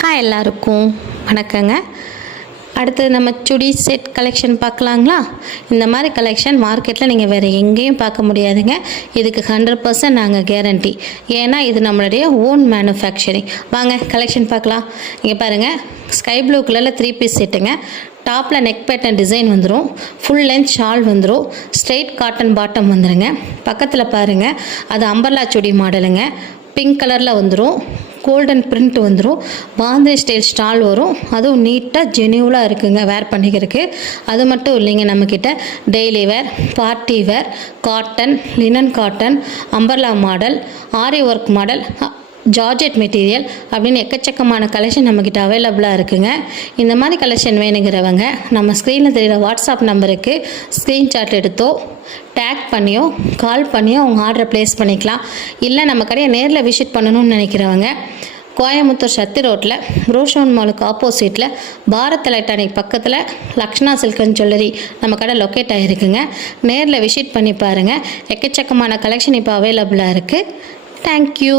Hi எல்லாருக்கும் வணக்கங்க. அடுத்தது நம்ம சுடி செட் கலெக்ஷன் பார்க்கலாங்களா? இந்த மாதிரி கலெக்ஷன் மார்க்கெட்டில் நீங்கள் வேறு எங்கேயும் பார்க்க முடியாதுங்க. இதுக்கு 100% நாங்கள் கேரண்டி. ஏன்னா இது நம்மளுடைய ஓன் மேனுஃபேக்சரிங். வாங்க கலெக்ஷன் பார்க்கலாம். இங்கே பாருங்கள், ஸ்கை ப்ளூ கலரில் 3 பீஸ் செட்டுங்க. டாப்பில் நெக் பேட்டர்ன் டிசைன் வந்துடும், ஃபுல் லென்த் ஷால் வந்துடும், ஸ்ட்ரெயிட் காட்டன் பாட்டம் வந்துடுங்க. பக்கத்தில் பாருங்கள், அது அம்பர்லா சுடி மாடலுங்க. பிங்க் கலரில் வந்துடும், கோல்டன் பிரிண்ட் வந்துடும், பாந்தே ஸ்டைல் ஸ்டால் வரும். அதுவும் நீட்டாக ஜெனியூலாக இருக்குங்க வேர் பண்ணிக்கிறதுக்கு. அது மட்டும் இல்லைங்க, நம்மக்கிட்ட daily wear, party wear, cotton, linen cotton, umbrella model, aari work model, georgette material அப்படின்னு எக்கச்சக்கமான கலெக்ஷன் நம்மக்கிட்ட அவைலபிளாக இருக்குங்க. இந்த மாதிரி கலெக்ஷன் வேணுங்கிறவங்க நம்ம ஸ்க்ரீனில் தெரிகிற வாட்ஸ்அப் நம்பருக்கு ஸ்க்ரீன்ஷாட் எடுத்தோ டேக் பண்ணியோ கால் பண்ணியோ அவங்க ஆர்டரை ப்ளேஸ் பண்ணிக்கலாம். இல்லை நம்ம கடையை நேரில் விசிட் பண்ணணும்னு நினைக்கிறவங்க கோயம்புத்தூர் சத்தி ரோட்டில் ப்ரூஷோன் மாலுக்கு ஆப்போசிட்டில் பாரத் எலக்ட்ரானிக் பக்கத்தில் லக்ஷ்ணா சில்க் அண்ட் ஜுவல்லரி நம்ம கடை லொக்கேட் ஆகிருக்குங்க. நேரில் விசிட் பண்ணி பாருங்கள். எக்கச்சக்கமான கலெக்ஷன் இப்போ அவைலபிளாக இருக்குது. தேங்க்யூ.